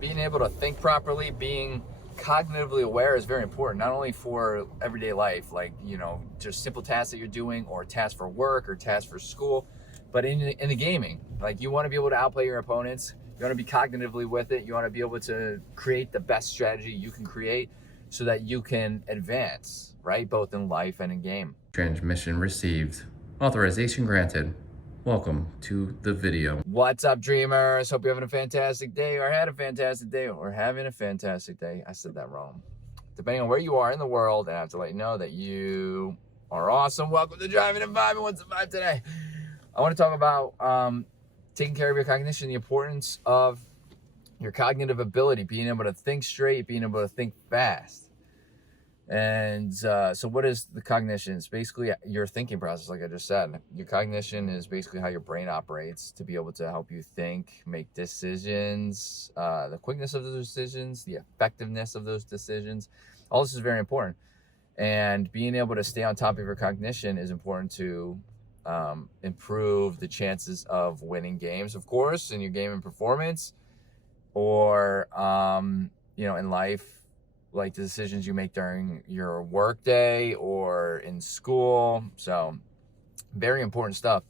being able to think properly, being cognitively aware is very important, not only for everyday life, like, just simple tasks that you're doing, or tasks for work or tasks for school, but in the gaming. Like, you want to be able to outplay your opponents. You want to be cognitively with it. You want to be able to create the best strategy you can create so that you can advance, right? Both in life and in game. Transmission received. Authorization granted. Welcome to the video. What's up, dreamers? Hope you're having a fantastic day, or had a fantastic day, or having a fantastic day. I said that wrong. Depending on where you are in the world, and I have to let you know that you are awesome. Welcome to Driving and Vibing. What's the vibe today? I want to talk about taking care of your cognition, the importance of your cognitive ability, being able to think straight, being able to think fast. And so what is the cognition? It's basically your thinking process, like I just said. Your cognition is basically how your brain operates to be able to help you think, make decisions, the quickness of those decisions, the effectiveness of those decisions. All this is very important. And being able to stay on top of your cognition is important to improve the chances of winning games, of course, in your gaming performance, or, in life, like the decisions you make during your work day or in school. So very important stuff.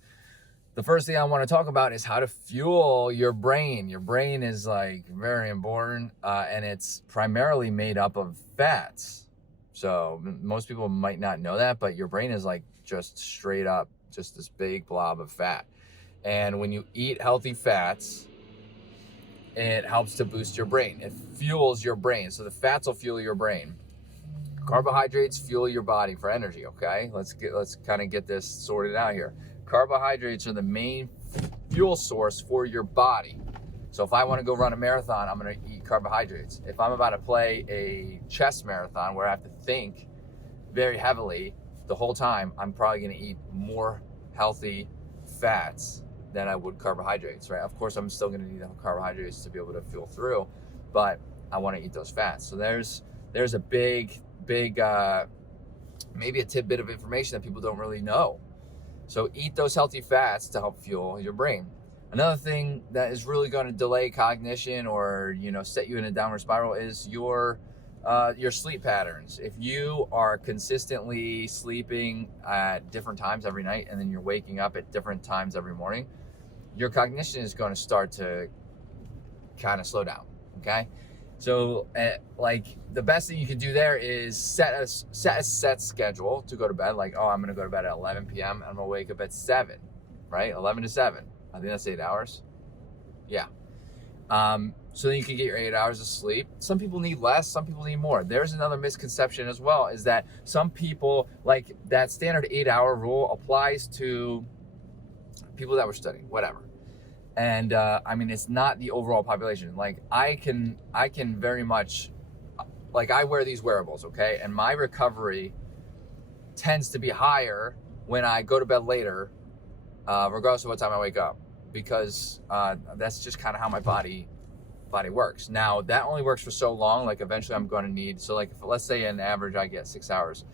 The first thing I want to talk about is how to fuel your brain. Your brain is like very important, and it's primarily made up of fats. So most people might not know that, but your brain is like just straight up, just this big blob of fat. And when you eat healthy fats, it helps to boost your brain. It fuels your brain. So the fats will fuel your brain. Carbohydrates fuel your body for energy, okay? Let's kind of get this sorted out here. Carbohydrates are the main fuel source for your body. So if I want to go run a marathon, I'm going to eat carbohydrates. If I'm about to play a chess marathon where I have to think very heavily the whole time, I'm probably going to eat more healthy fats than I would carbohydrates, right? Of course, I'm still going to need the carbohydrates to be able to fuel through, but I want to eat those fats. So there's a big, maybe a tidbit of information that people don't really know. So eat those healthy fats to help fuel your brain. Another thing that is really going to delay cognition or, set you in a downward spiral is your sleep patterns. If you are consistently sleeping at different times every night, and then you're waking up at different times every morning, your cognition is going to start to kind of slow down. Okay. So the best thing you can do there is set a set schedule to go to bed. Like, I'm going to go to bed at 11 p.m. I'm going to wake up at 7, right? 11 to 7. I think that's 8 hours. Yeah. So then you can get your 8 hours of sleep. Some people need less, some people need more. There's another misconception as well, is that some people, like, that standard 8-hour rule applies to people that were studying, whatever. And it's not the overall population. Like, I can very much, like, I wear these wearables, okay? And my recovery tends to be higher when I go to bed later, regardless of what time I wake up, because that's just kind of how my body works. Now, that only works for so long. Like, eventually I'm going to need, so like, if, let's say an average I get 6 hours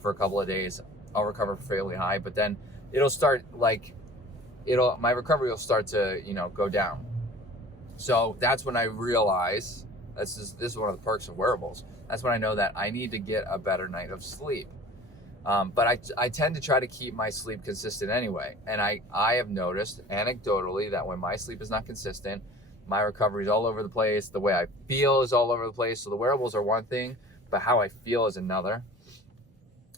for a couple of days, I'll recover fairly high, but then it'll start, like, my recovery will start to, go down. So that's when I realize, this is one of the perks of wearables. That's when I know that I need to get a better night of sleep. But I tend to try to keep my sleep consistent anyway. And I have noticed anecdotally that when my sleep is not consistent, my recovery is all over the place. The way I feel is all over the place. So the wearables are one thing, but how I feel is another.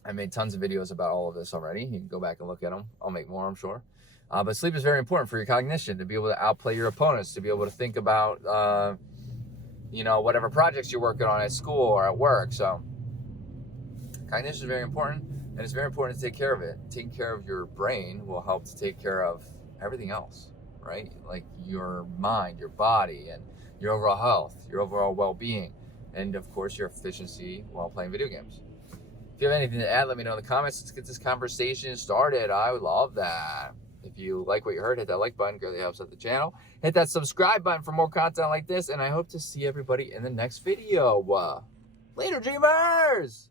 I made tons of videos about all of this already. You can go back and look at them. I'll make more, I'm sure. But sleep is very important for your cognition, to be able to outplay your opponents, to be able to think about, whatever projects you're working on at school or at work. So cognition is very important, and it's very important to take care of it. Taking care of your brain will help to take care of everything else, right? Like your mind, your body, and your overall health, your overall well-being, and of course your efficiency while playing video games. If you have anything to add, let me know in the comments. Let's get this conversation started. I would love that. If you like what you heard, hit that like button. It really helps out the channel. Hit that subscribe button for more content like this. And I hope to see everybody in the next video. Later, dreamers!